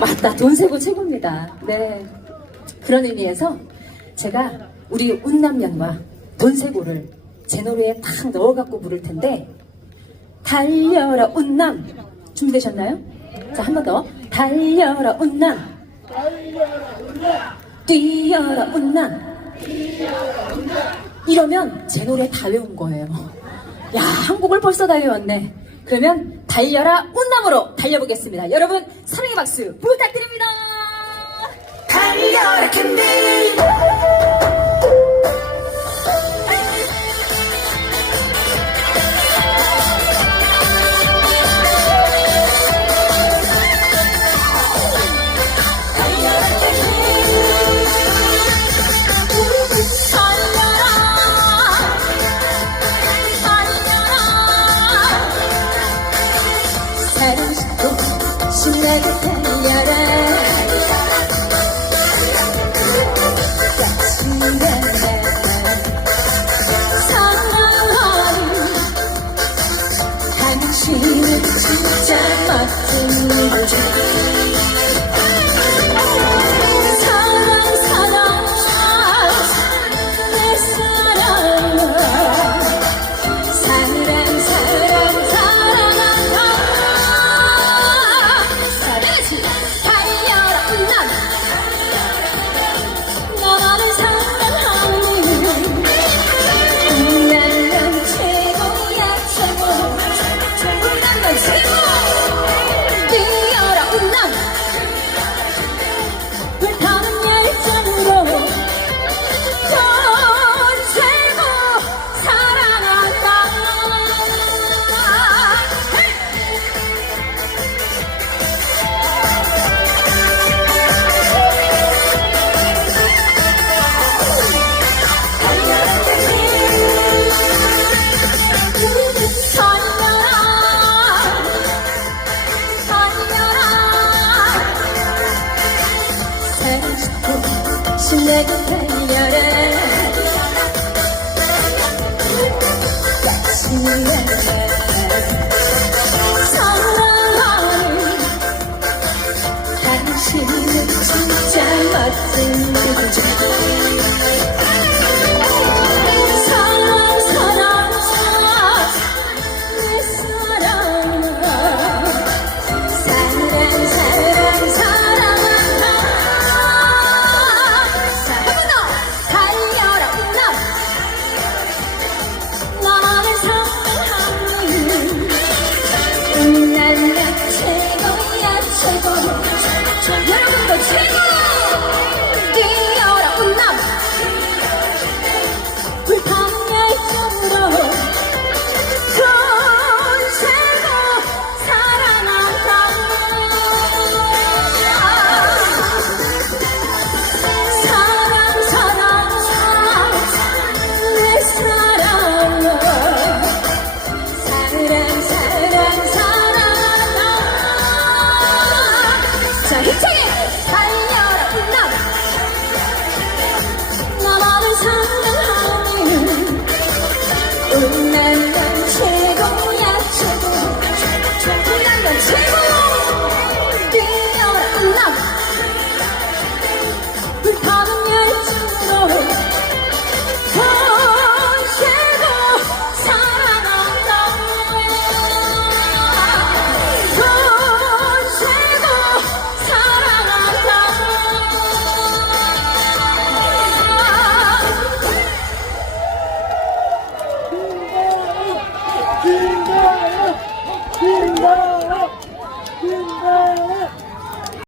맞다. 돈 세고 최고입니다. 네. 그런 의미에서 제가 우리 운남연과 돈 세고를 제 노래에 탁 넣어갖고 부를 텐데 달려라 운남 준비되셨나요? 자, 한 번 더. 달려라 운남 뛰어라 운남 이러면 제 노래 다 외운 거예요. 야, 한 곡을 벌써 다 외웠네. 그러면 달려라 운남으로 달려보겠습니다. 여러분 사랑의 박수 부탁드립니다. 달려라 캔디 당신은 진짜 멋진 다시 내게 달려라 사랑하는 당신은 진짜 멋진 그대. Viva!